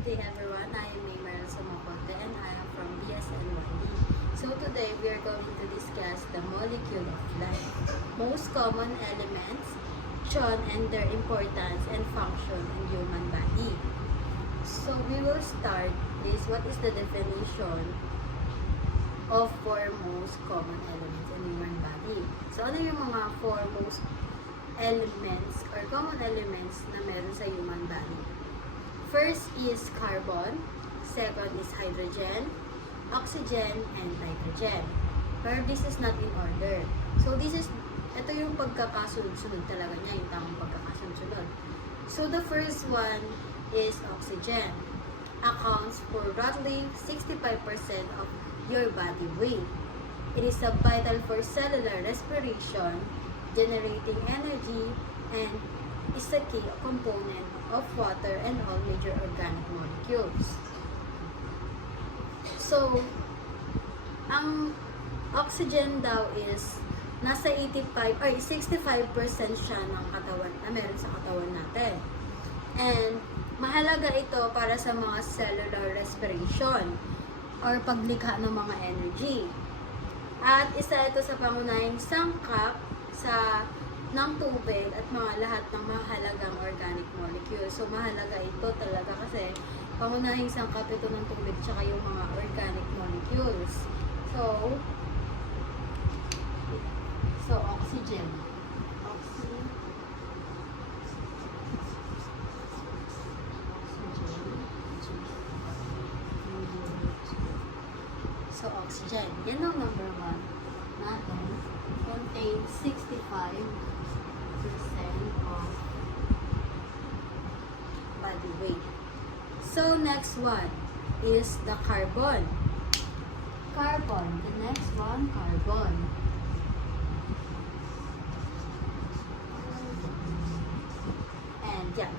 Good day everyone, I am Maymaral Sumaconte and I am from DSNYD. So today we are going to discuss the molecule of life, most common elements shown and their importance and function in human body. So we will start with what is the definition of four most common elements in human body. So ano yung mga four most elements or common elements na meron sa human body? First is carbon, second is hydrogen, oxygen, and nitrogen. But this is not in order. So ito yung pagkakasunod-sunod talaga niya, yung tamang pagkakasunod-sunod. So the first one is oxygen. Accounts for roughly 65% of your body weight. It is a vital for cellular respiration, generating energy, and is a key component of water and all major organic molecules. So, ang oxygen daw is nasa 85 or 65% siya ng katawan na meron sa katawan natin. And mahalaga ito para sa mga cellular respiration or paglikha ng mga energy. At isa ito sa pangunahing sangkap ng tubig at mga lahat ng mahalagang organic molecules. So, mahalaga ito talaga kasi pangunahing sangkap ito ng tubig tsaka yung mga organic molecules. So oxygen. So, oxygen. Yan ang number one natin. Contains 65% of body weight. So, next one is the carbon. Carbon. The next one, carbon. And yeah,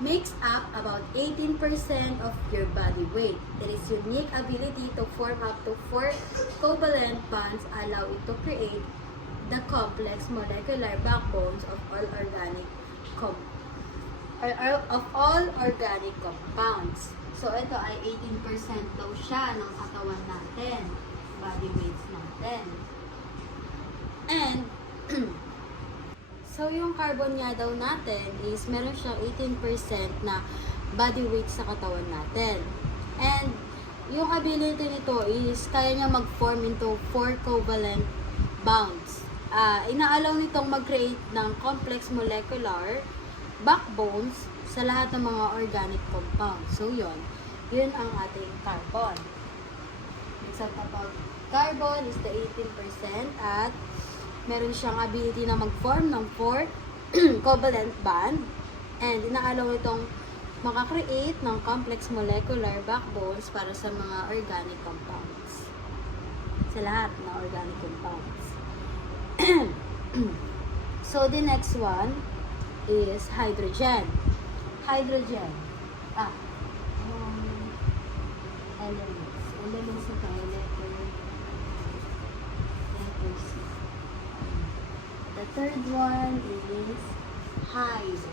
makes up about 18% of your body weight. It is unique ability to form up to 4 covalent bonds allow it to create the complex molecular backbones of all organic compounds. So, ito ay 18% daw siya ng katawan natin, body weights natin. And, so yung carbon nga daw natin is meron siyang 18% na body weight sa katawan natin. And, yung ability nito is kaya niya mag-form into 4 covalent bonds. Inaalaw nitong mag-create ng complex molecular backbones sa lahat ng mga organic compounds. So, yun ang ating carbon. It's about carbon is the 18% at meron siyang ability na mag-form ng 4 covalent bond and inaalaw itong makakreate ng complex molecular backbones para sa mga organic compounds. Sa lahat ng organic compounds. So, the next one is hydrogen. Hydrogen. Elements. Elements na tayo. Letter C. The third one is hydrogen.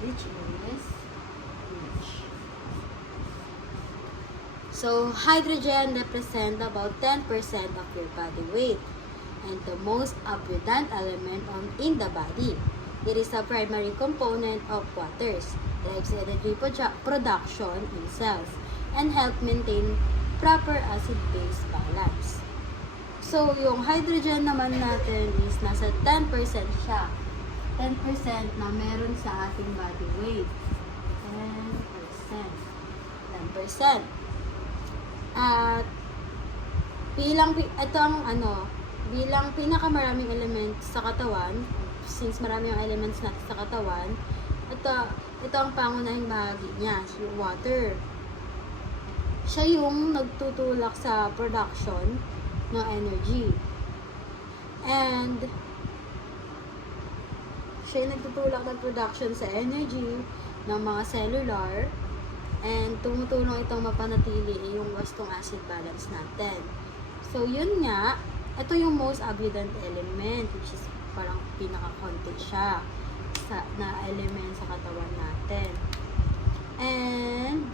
Which is H. So, hydrogen represents about 10% of your body weight and the most abundant element in the body. It is a primary component of waters, drives energy production in cells, and help maintain proper acid-base balance. So, yung hydrogen naman natin is nasa 10% siya. 10% na meron sa ating body weight. 10%. At bilang pinakamaraming elements sa katawan, since marami yung elements natin sa katawan, ito ang pangunahing bahagi niya, yung water. Siya yung nagtutulak sa production ng energy. And siya yung nagtutulak ng production sa energy ng mga cellular. And tumutulong itong mapanatili yung wastong acid balance natin. So, yun nga, ito yung most abundant element, which is parang pinaka-konti siya na element sa katawan natin. And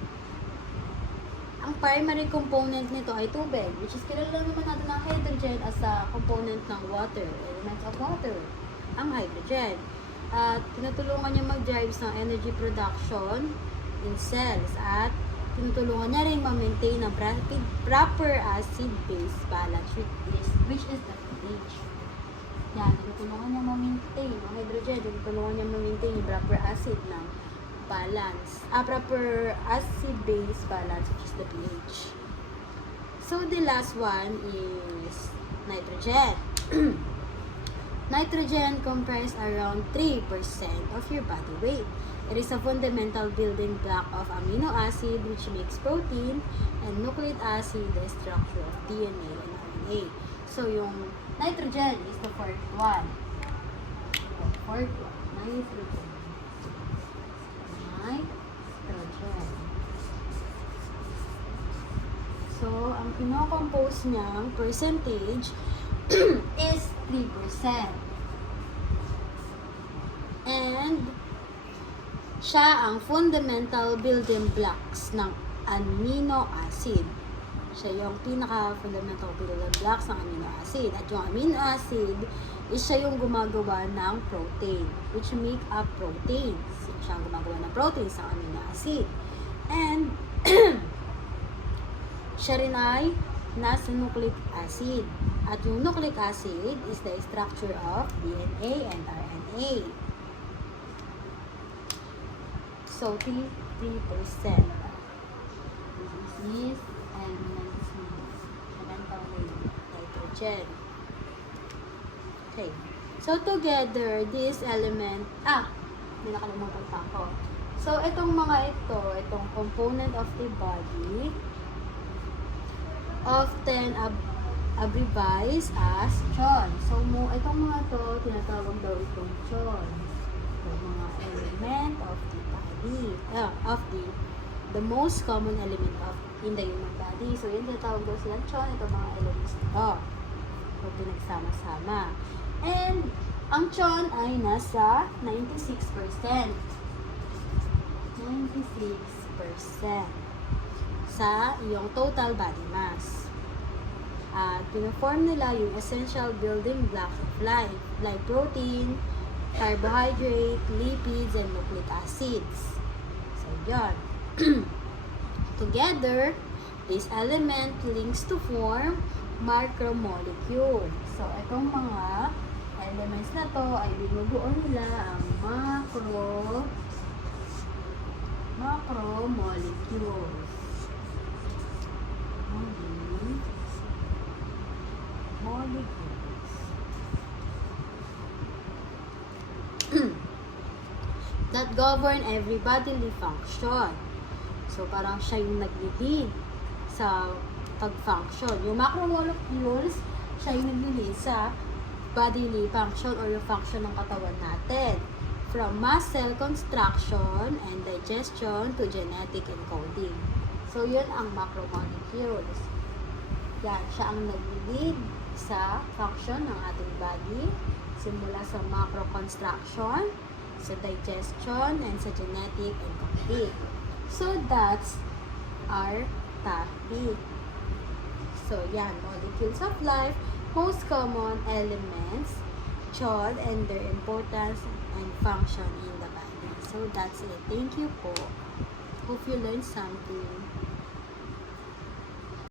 ang primary component nito ay tubig, which is kilala naman natin ang hydrogen as a component ng water, elements of water, ang hydrogen. At tinutulungan niya mag-drive ng energy production in cells at tinutulungan niya rin ma-maintain ang proper acid-base balance, which is the pH. Yan, tinutulungan niya ma-maintain ang hydrogen, tinutulungan niya ma-maintain yung proper acid ng balance, proper acid-base balance, which is the pH. So, the last one is nitrogen. Nitrogen comprises around 3% of your body weight. It is a fundamental building block of amino acid which makes protein, and nucleic acid the structure of DNA and RNA. So, yung nitrogen is the fourth one. Nitrogen. So, ang kinocompose niyang percentage is 3%. And siya ang fundamental building blocks ng amino acid. Siya yung pinaka-fundamental building blocks ng amino acid. At yung amino acid is siya yung gumagawa ng protein, which make up proteins. Siya ang gumagawa ng proteins ng amino acid. And siya rin ay nasa nucleic acid. At yung nucleic acid is the structure of DNA and RNA. So, 3%. This is elemental nitrogen. Okay. So, together, this element, may nakalimutan pa ako. So, itong mga itong component of the body, often abbreviated as CHON. So, itong mga to, tinatawag daw itong CHON. So, mga element of the body, of the most common element in the human body. So, yun tinatawag daw silang CHON, itong mga elements nito. So, pinagsama-sama. And, ang CHON ay nasa 96%. 96% sa iyong total body mass. At pinaform nila yung essential building blocks of life, like protein, carbohydrate, lipids, and nucleic acids. So, yun. Together, this element links to form macromolecule. So, itong mga elements na to ay binubuo nila ang macromolecules. That govern every bodily function. So, parang siya yung nag-lead sa pag-function. Yung macromolecules, siya yung nag-lead sa bodily function or yung function ng katawan natin. From muscle construction and digestion to genetic encoding. So, yun ang macromolecules. Yan, siya ang nag-lead sa function ng ating body. Simula sa macro construction, sa digestion, and sa genetic encoding. So, that's our topic. So, yan, molecules of life, most common elements, CHON, and their importance and function in the body. So, that's it. Thank you po. Hope you learned something.